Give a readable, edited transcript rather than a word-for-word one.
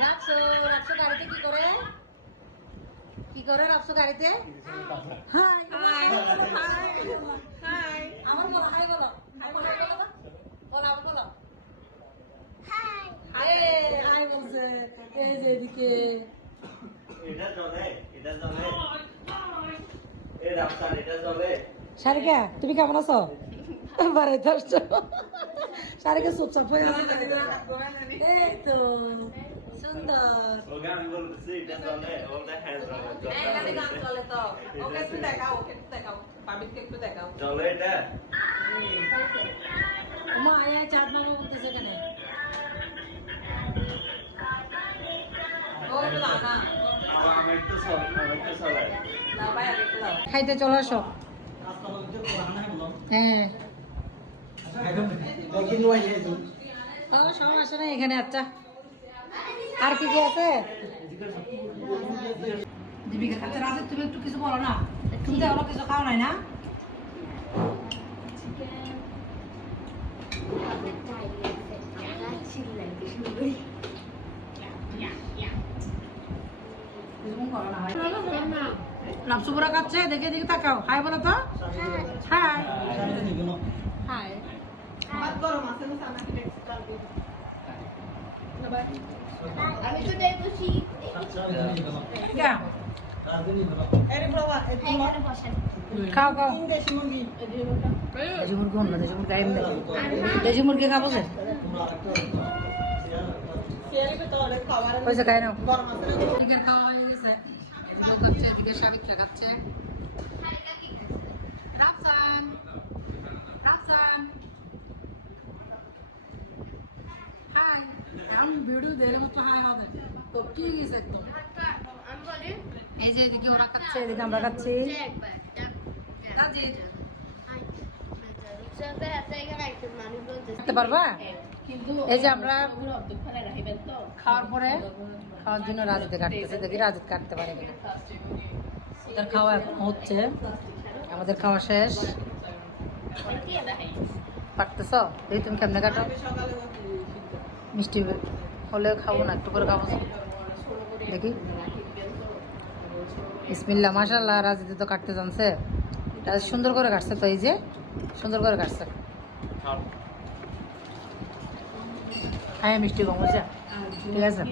রাখছো রাখছো গাড়িতে কি করে? কি করে রাখছো গাড়িতে? হাই হাই হাই হাই আমার বলো হাই বলো হাই বলো বলো বলো হাই হাই হাই বলছে এই যে এদিকে এটা চলে এই রাস্তা এটা চলে। সারিকা তুমি কেমন আছো? বাড়িতে আসছো সারিকা চুপচাপ হয়ে আছে এই তো সুন্দর ওকে আমি বলতেছি এটা চলে ওটা হ্যাঁ চলে এখানে গান চলে তো ওকে একটু দেখাও পাবিকে একটু দেখাও চলে এটা মা আয়া চাঁদ মামা বলতেছে এখানে ও একটু দাও না আমি একটু চলে দাও ভাই আগে একটু দাও খাইতে চলে আসো হ্যাঁ ও সব আসে না এখানে আচ্ছা আর কি কি আছে দীপিকা খাচ্ছে রাতে তুমি একটু কিছু বলো না তুমি তো এখনো কিছু খাও নাই না লাপসুপুরা খাচ্ছে দেখে দেখে তাকাও হাই বলো তো হাই হাই ভাত গরম আছে না সামনে দেখতে পারবি আমি তো যাই বসি আরে বাবা এখানে বসেন খাও খাও দেশি মুরগি দেশি মুরগি অন্য দেশি মুরগি আইন দেশি মুরগি খাবো যে সিয়ারে তো অনেক খাবার পয়সা খাই নাও গরম আছে না এদিকে খাওয়া হয়ে গেছে এদিকে খাচ্ছে এদিকে সাবিত্রা খাচ্ছে রাফসান রাফসান হাই এখন ভিডিও দেওয়ার মতো হাই হবে তো কি গেছে একদম আমি বলি এই যে এদিকে ওরা খাচ্ছে এদিকে আমরা খাচ্ছি যে একবার রাজির রিক্সাতে আছে এখানে একজন মানুষ বলতেছে খাতে পারবা কিন্তু এই যে আমরা অর্ধেক ফেলে রাখিবেন তো খাওয়ার পরে খাওয়ার জন্য রাজিতে কাটতেছে দেখি রাজিত কাটতে পারে কিনা ওদের খাওয়া এখন হচ্ছে আমাদের খাওয়া শেষ পারতেছ দেখি তুমি কেমনে কাটো সকালে মিষ্টি হলে খাবো না একটু করে খাবো দেখি বিসমিল্লাহ মাশাআল্লাহ রাজিতে তো কাটতে জানছে রাজি সুন্দর করে কাটছে তো এই যে সুন্দর করে কাটছে হ্যাঁ মিষ্টি কম হয়েছে ঠিক আছে